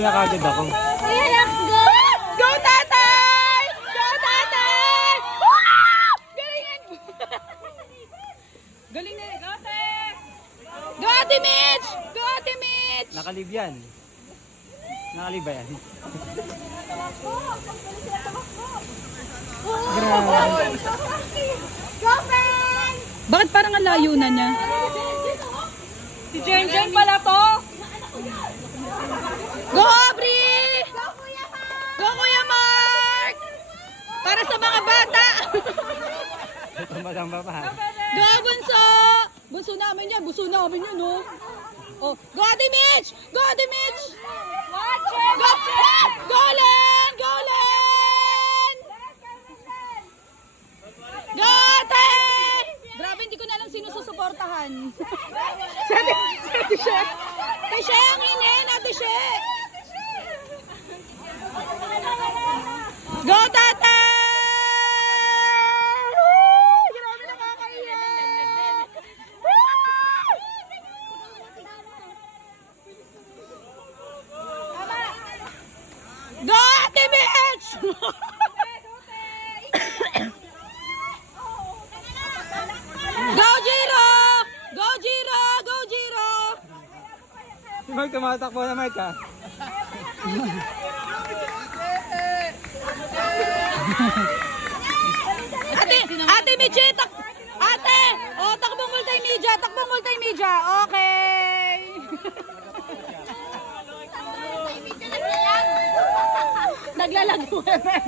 Nakagad ako. Kuya, let's go! Go, tatay! Go, tatay! Galingan! Galing na. Go, tatay! Go, Ate Mitch! Go, Ate Mitch! Nakalib yan. Nakalib ba yan? Go, Ben! Bakit parang ang layo na niya? Si Jen Jen pala to! Go, Aubrey! Go, Kuya Mark! Go, Kuya Mark! Para sa mga bata! Tumba-tamba pa. Go, Bunso! Bunso namin yan, no? Oh, go, Ate Mitch! Go, Ate Mitch! Go, go, Len! Go, Len! Go, Ate! Grabe, hindi ko na alam sino susuportahan. Sabi siya. Ate She, ang inin, Ate She! Go, Tatay! Grabe, nakakaiyak! Go, Ate Mitch! Go, Jiro! Go, Jiro! Go, Jiro! Si Mark tumatakbo na, Mark, ha? Ate Mitchie, ate! O, takbong multimedia, okay! Naglalago naman.